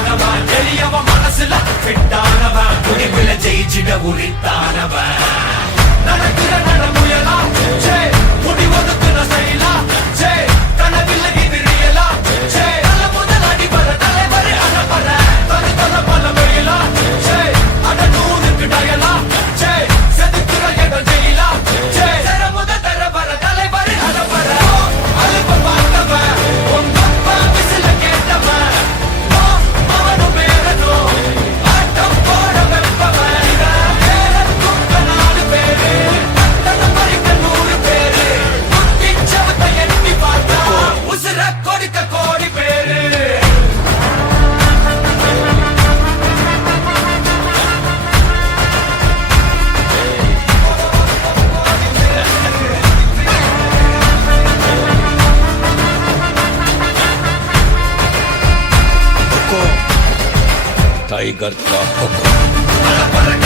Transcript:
ஆனவன் எளியவன் மனசுல ஃபிட்டானவன் துணிவுல ஜெயிச்சிட உரித்தானவன் நடக்கிற நடமுயலா சே முடிவதுக்கு நான் ஸ்டைலா சே கனவில்ல இது ரியலா சே நல்ல முதல் அடிபர தலைவர் அனபர தனி தன பல வெயிலா சே அட நூறுக்கு டயலா சே செதுக்குற இடம் ஜெயிலா சே தர முத தர வர தலைவர் அனபர அழுப்ப பார்த்தவன் உங்க அப்பா விசில கேட்டவன் அவனும் பேரனோ ஆட்டம் போட வெப்பவன் பேரத்தும் நாலு பேரு தன பறிக்க 100 பேரு குத்தி சவத்தை எண்ணி பார்த்தா உசுர கொடுக்க கோடி பேரு टाइगर का हुक्म।